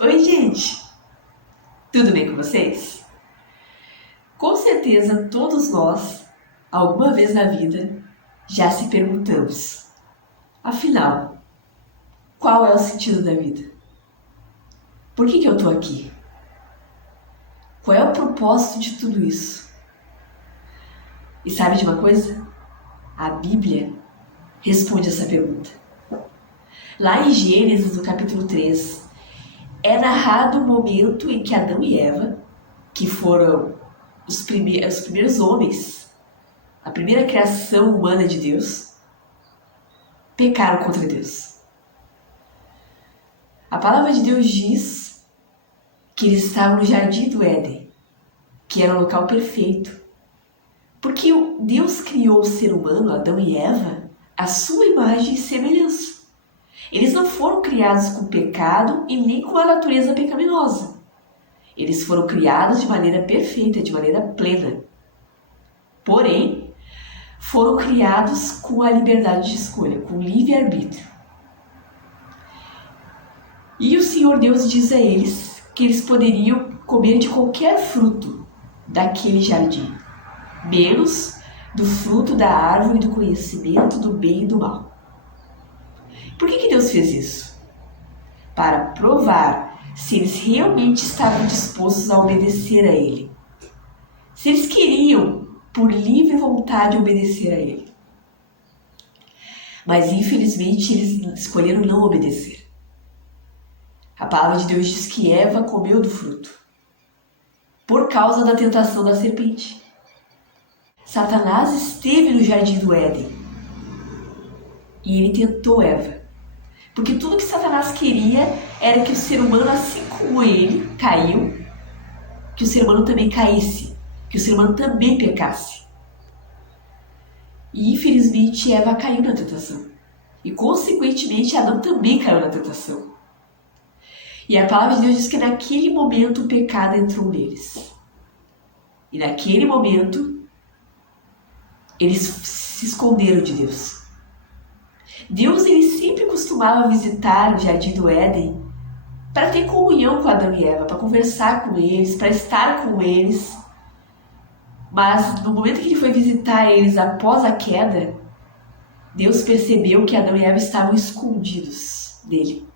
Oi, gente! Tudo bem com vocês? Com certeza todos nós, alguma vez na vida, já se perguntamos: afinal, qual é o sentido da vida? Por que eu tô aqui? Qual é o propósito de tudo isso? E sabe de uma coisa? A Bíblia responde essa pergunta. Lá em Gênesis, no capítulo 3, é narrado o momento em que Adão e Eva, que foram os primeiros homens, a primeira criação humana de Deus, pecaram contra Deus. A palavra de Deus diz que eles estavam no jardim do Éden, que era o local perfeito, porque Deus criou o ser humano, Adão e Eva, à sua imagem e semelhança. Eles não foram criados com pecado e nem com a natureza pecaminosa. Eles foram criados de maneira perfeita, de maneira plena. Porém, foram criados com a liberdade de escolha, com livre-arbítrio. E o Senhor Deus diz a eles que eles poderiam comer de qualquer fruto daquele jardim, menos do fruto da árvore do conhecimento do bem e do mal. Por que Deus fez isso? Para provar se eles realmente estavam dispostos a obedecer a Ele. Se eles queriam, por livre vontade, obedecer a Ele. Mas infelizmente eles escolheram não obedecer. A palavra de Deus diz que Eva comeu do fruto por causa da tentação da serpente. Satanás esteve no jardim do Éden e ele tentou Eva. Porque tudo que Satanás queria era que o ser humano, assim como ele caiu, que o ser humano também caísse, que o ser humano também pecasse. E infelizmente Eva caiu na tentação. E consequentemente Adão também caiu na tentação. E a palavra de Deus diz que naquele momento o pecado entrou neles. E naquele momento eles se esconderam de Deus. Deus ele sempre costumava visitar o jardim do Éden para ter comunhão com Adão e Eva, para conversar com eles, para estar com eles. Mas no momento que ele foi visitar eles após a queda, Deus percebeu que Adão e Eva estavam escondidos dele.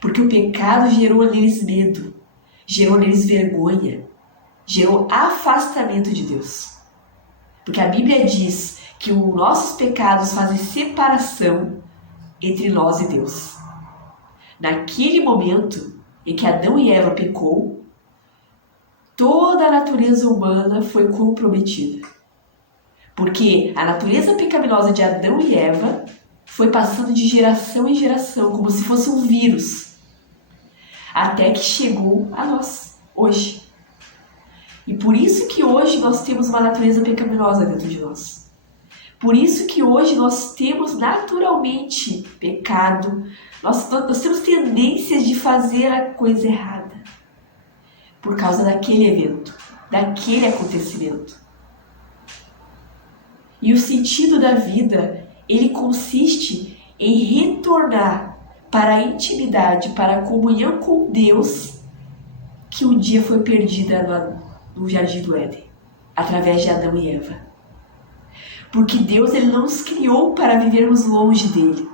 Porque o pecado gerou neles medo, gerou neles vergonha, gerou afastamento de Deus. Porque a Bíblia diz que os nossos pecados fazem separação entre nós e Deus. Naquele momento em que Adão e Eva pecou, toda a natureza humana foi comprometida. Porque a natureza pecaminosa de Adão e Eva foi passando de geração em geração, como se fosse um vírus, até que chegou a nós, hoje. E por isso que hoje nós temos uma natureza pecaminosa dentro de nós. Por isso que hoje nós temos naturalmente pecado, nós temos tendências de fazer a coisa errada. Por causa daquele evento, daquele acontecimento. E o sentido da vida, ele consiste em retornar para a intimidade, para a comunhão com Deus, que um dia foi perdida no Jardim do Éden, através de Adão e Eva. Porque Deus ele não nos criou para vivermos longe dele.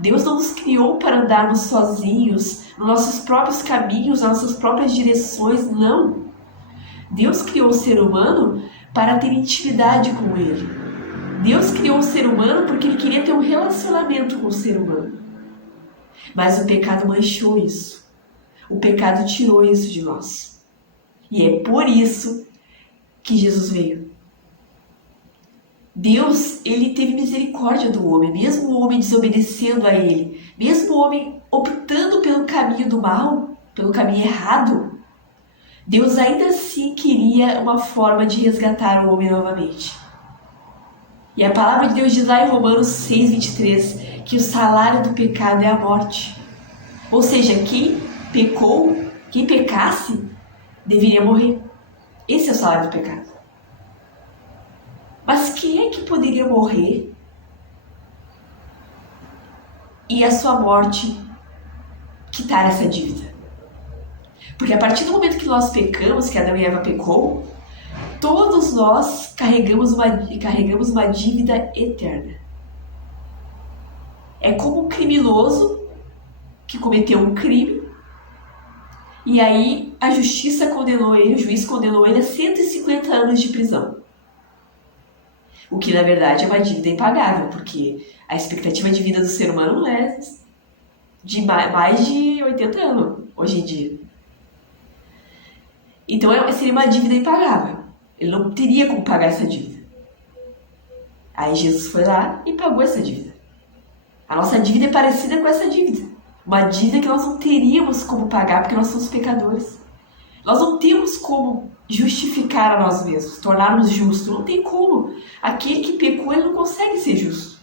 Deus não nos criou para andarmos sozinhos, nos nossos próprios caminhos, nas nossas próprias direções, não. Deus criou o ser humano para ter intimidade com ele. Deus criou o ser humano porque ele queria ter um relacionamento com o ser humano. Mas o pecado manchou isso. O pecado tirou isso de nós. E é por isso que Jesus veio. Deus, ele teve misericórdia do homem, mesmo o homem desobedecendo a ele, mesmo o homem optando pelo caminho do mal, pelo caminho errado, Deus ainda assim queria uma forma de resgatar o homem novamente. E a palavra de Deus diz lá em Romanos 6:23 que o salário do pecado é a morte. Ou seja, quem pecou, quem pecasse, deveria morrer. Esse é o salário do pecado. Mas quem é que poderia morrer e a sua morte quitar essa dívida. Porque a partir do momento que nós pecamos, que Adão e Eva pecou, todos nós carregamos uma dívida eterna. É como um criminoso que cometeu um crime e aí a justiça condenou ele, o juiz condenou ele a 150 anos de prisão. O que na verdade é uma dívida impagável, porque a expectativa de vida do ser humano é de mais de 80 anos hoje em dia. Então seria uma dívida impagável. Ele não teria como pagar essa dívida. Aí Jesus foi lá e pagou essa dívida. A nossa dívida é parecida com essa dívida. Uma dívida que nós não teríamos como pagar porque nós somos pecadores. Nós não temos como justificar a nós mesmos, tornar-nos justos. Não tem como. Aquele que pecou, ele não consegue ser justo.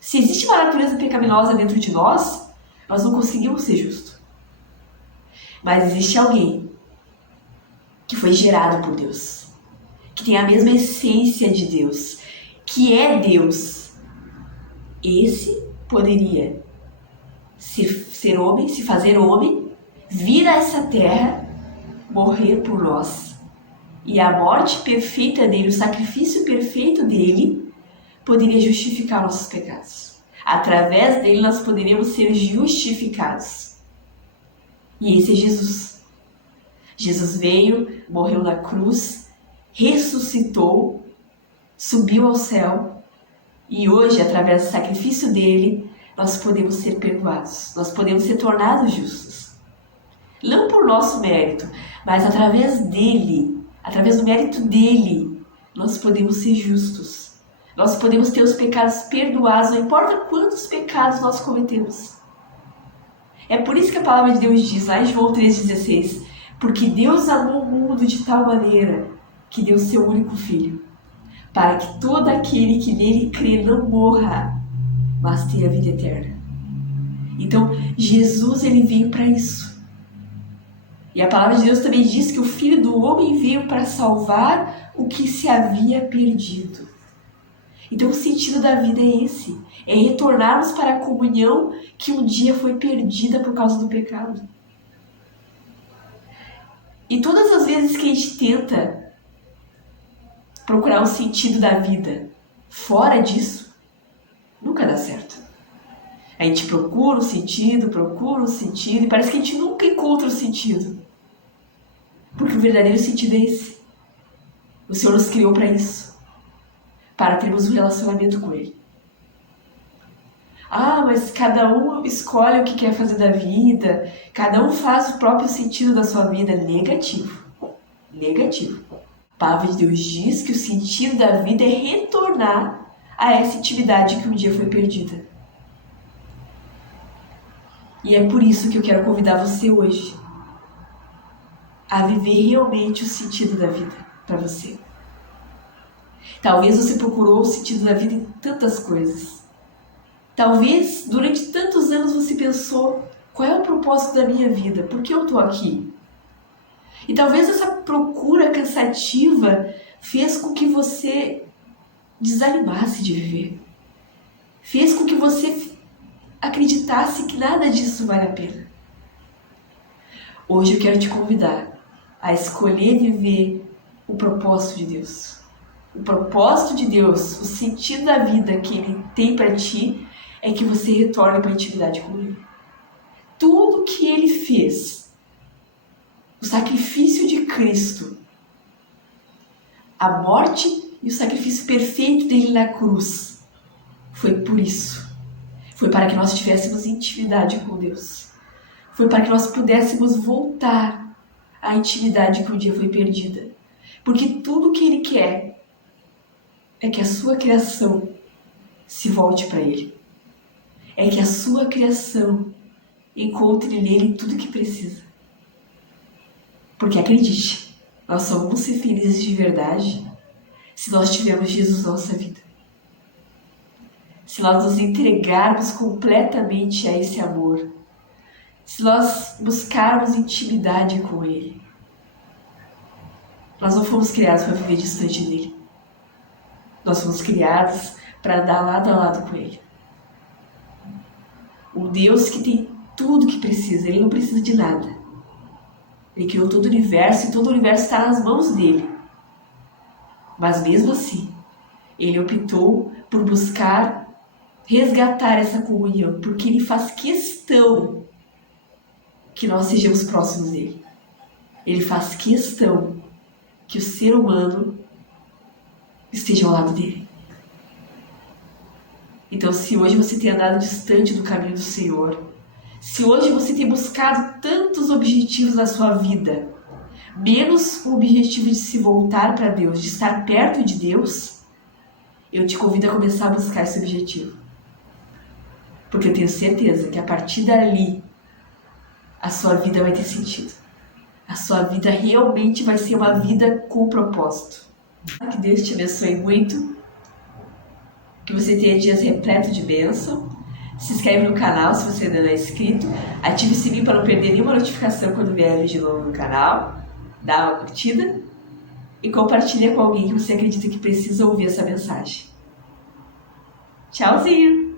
Se existe uma natureza pecaminosa dentro de nós, nós não conseguimos ser justos. Mas existe alguém que foi gerado por Deus, que tem a mesma essência de Deus, que é Deus. Esse poderia ser homem, se fazer homem, vir a essa terra, morrer por nós. E a morte perfeita dele, o sacrifício perfeito dele, poderia justificar nossos pecados. Através dele nós poderíamos ser justificados. E esse é Jesus. Jesus veio, morreu na cruz, ressuscitou, subiu ao céu e hoje, através do sacrifício dele, nós podemos ser perdoados, nós podemos ser tornados justos. Não por nosso mérito, mas através dele, através do mérito dele, nós podemos ser justos. Nós podemos ter os pecados perdoados, não importa quantos pecados nós cometemos. É por isso que a palavra de Deus diz, lá em João 3,16, porque Deus amou o mundo de tal maneira que deu seu único Filho, para que todo aquele que nele crê não morra, mas tenha vida eterna. Então, Jesus, ele veio para isso. E a palavra de Deus também diz que o Filho do Homem veio para salvar o que se havia perdido. Então, o sentido da vida é esse, é retornarmos para a comunhão que um dia foi perdida por causa do pecado. E todas as vezes que a gente tenta procurar o sentido da vida fora disso, nunca dá certo. A gente procura o sentido, e parece que a gente nunca encontra o sentido. Porque o verdadeiro sentido é esse. O Senhor nos criou para isso, para termos um relacionamento com Ele. Ah, mas cada um escolhe o que quer fazer da vida, cada um faz o próprio sentido da sua vida. Negativo. Negativo. A palavra de Deus diz que o sentido da vida é retornar a essa intimidade que um dia foi perdida. E é por isso que eu quero convidar você hoje a viver realmente o sentido da vida para você. Talvez você procurou o sentido da vida em tantas coisas. Talvez durante tantos anos você pensou, qual é o propósito da minha vida? Por que eu estou aqui? E talvez essa procura cansativa fez com que você desanimasse de viver. Fez com que você acreditasse que nada disso vale a pena. Hoje eu quero te convidar a escolher viver o propósito de Deus. O propósito de Deus, o sentido da vida que Ele tem para ti, é que você retorne para a intimidade com Ele. Tudo que Ele fez, o sacrifício de Cristo, a morte e o sacrifício perfeito dele na cruz, foi por isso. Foi para que nós tivéssemos intimidade com Deus. Foi para que nós pudéssemos voltar à intimidade que um dia foi perdida. Porque tudo que Ele quer é que a sua criação se volte para Ele. É que a sua criação encontre nele tudo o que precisa. Porque acredite, nós só vamos ser felizes de verdade se nós tivermos Jesus na nossa vida. Se nós nos entregarmos completamente a esse amor. Se nós buscarmos intimidade com Ele. Nós não fomos criados para viver distante dEle. Nós fomos criados para andar lado a lado com Ele. Um Deus que tem tudo que precisa, ele não precisa de nada. Ele criou todo o universo e todo o universo está nas mãos dele. Mas mesmo assim, ele optou por buscar resgatar essa comunhão, porque ele faz questão que nós sejamos próximos dele. Ele faz questão que o ser humano esteja ao lado dele. Então, se hoje você tem andado distante do caminho do Senhor, se hoje você tem buscado tantos objetivos na sua vida, menos o objetivo de se voltar para Deus, de estar perto de Deus, eu te convido a começar a buscar esse objetivo. Porque eu tenho certeza que a partir dali, a sua vida vai ter sentido. A sua vida realmente vai ser uma vida com propósito. Que Deus te abençoe muito. Que você tenha dias repletos de bênção. Se inscreve no canal se você ainda não é inscrito. Ative o sininho para não perder nenhuma notificação quando vier vídeo novo no canal. Dá uma curtida. E compartilha com alguém que você acredita que precisa ouvir essa mensagem. Tchauzinho!